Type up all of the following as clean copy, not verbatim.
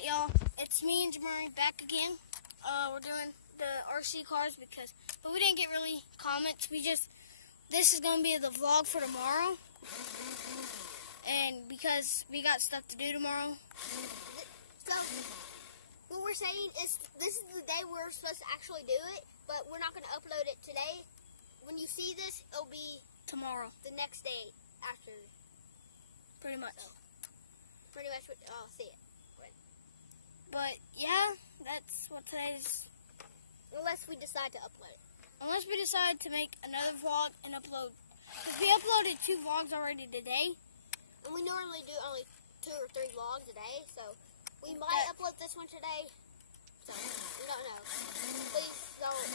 Alright, y'all, it's me and Jamari back again. We're doing the RC cars but we didn't get really comments. This is going to be the vlog for tomorrow. And because we got stuff to do tomorrow. So, what we're saying is this is the day we're supposed to actually do it, but we're not going to upload it today. When you see this, it'll be tomorrow. The next day after. Pretty much. So, pretty much, I'll see it. But, yeah, that's what today's... Unless we decide to upload it. Unless we decide to make another vlog and upload. Because we uploaded 2 vlogs already today. And we normally do only 2 or 3 vlogs a day, so we might upload this one today. So, we don't know. Please don't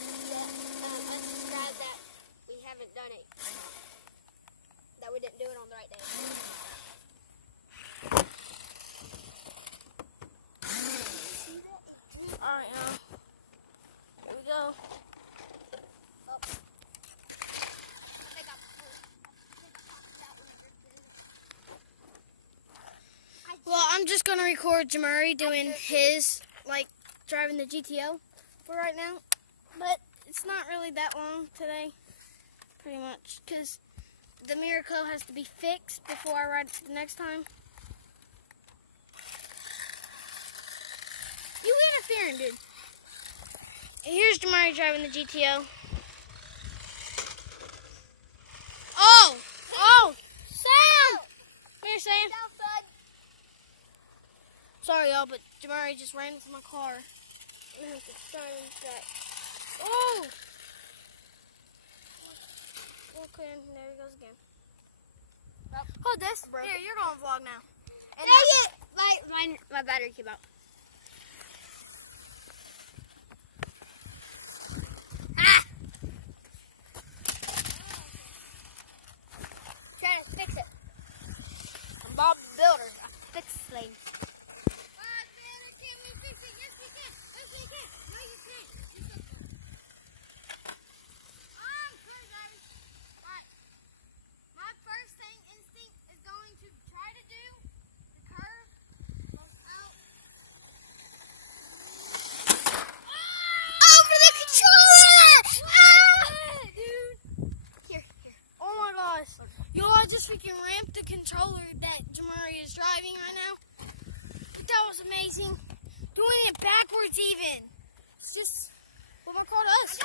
unsubscribe that we haven't done it. That we didn't do it on the right day. Alright, here we go. Well, I'm just going to record Jamari doing his, driving the GTO for right now. But it's not really that long today, pretty much, because the Miracle has to be fixed before I ride it the next time. You interfering, dude. Here's Jamari driving the GTO. Oh! Sam! Here, Sam. Sorry, y'all, but Jamari just ran into my car. Oh! Okay, there he goes again. Oh, this? Here, you're going to vlog now. And my battery came out. Trying to fix it. I'm Bob the Builder. I fix things. Freaking ramp the controller that Jamari is driving right now. That was amazing. Doing it backwards even. It's just what my car does.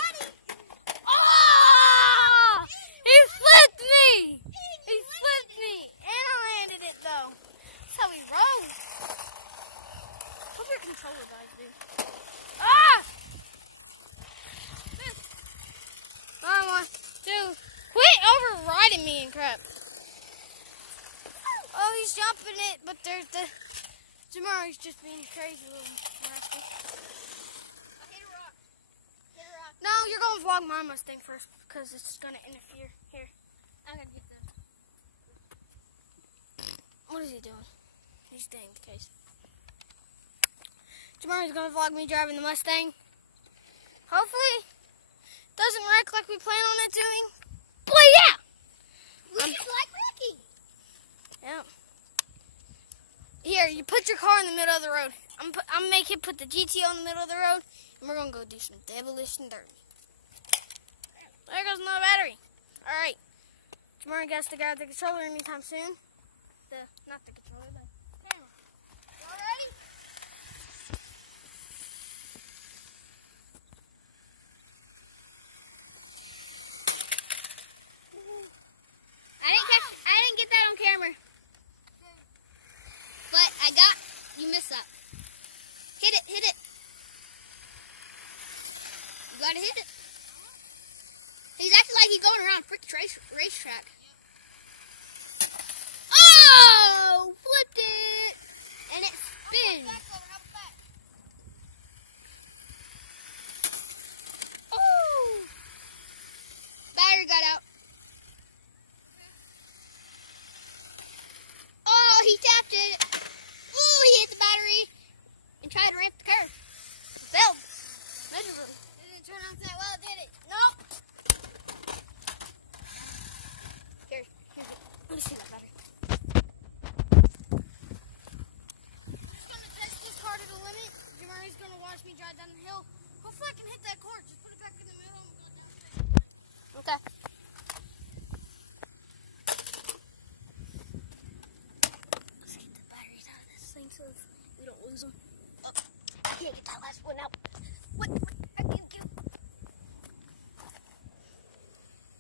Oh! He flipped me! He flipped me! And I landed it though. That's how he rode. Hope your controller dies, dude. Ah! Mama, dude, quit overriding me and crap. Oh, he's jumping it, but there's Jamari's just being crazy little rascal. Hit a rock. Hit a rock. No, you're going to vlog my Mustang first because it's going to interfere. Here. I'm going to get this. What is he doing? He's staying in the case. Jamari's going to vlog me driving the Mustang. Hopefully, it doesn't wreck like we plan on it doing. But yeah! We just like wrecking. Yeah. Here, you put your car in the middle of the road. I'm making put the GTO in the middle of the road, and we're gonna go do some devilish and dirty. There goes another battery. All right, Jamari has to grab the controller anytime soon. Not the controller, the camera. Y'all ready? I didn't get that on camera. But you missed that. Hit it. You gotta hit it. He's acting like he's going around a freaking racetrack. Oh! Flipped it! And it spins. Oh! Battery got out. Oh, he tapped it. Oh, he hit the battery and tried to ramp the curve. Failed. Miserably. It didn't turn out that well, did it? Nope. ride down the hill. Hopefully I can hit that cord. Just put it back in the middle and we'll go down. Okay. Let's get the batteries out of this thing so we don't lose them. Oh, I can't get that last one out. What? I can't get.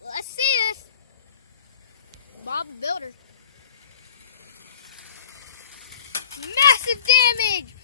Let's see this. Bob the Builder. Massive damage!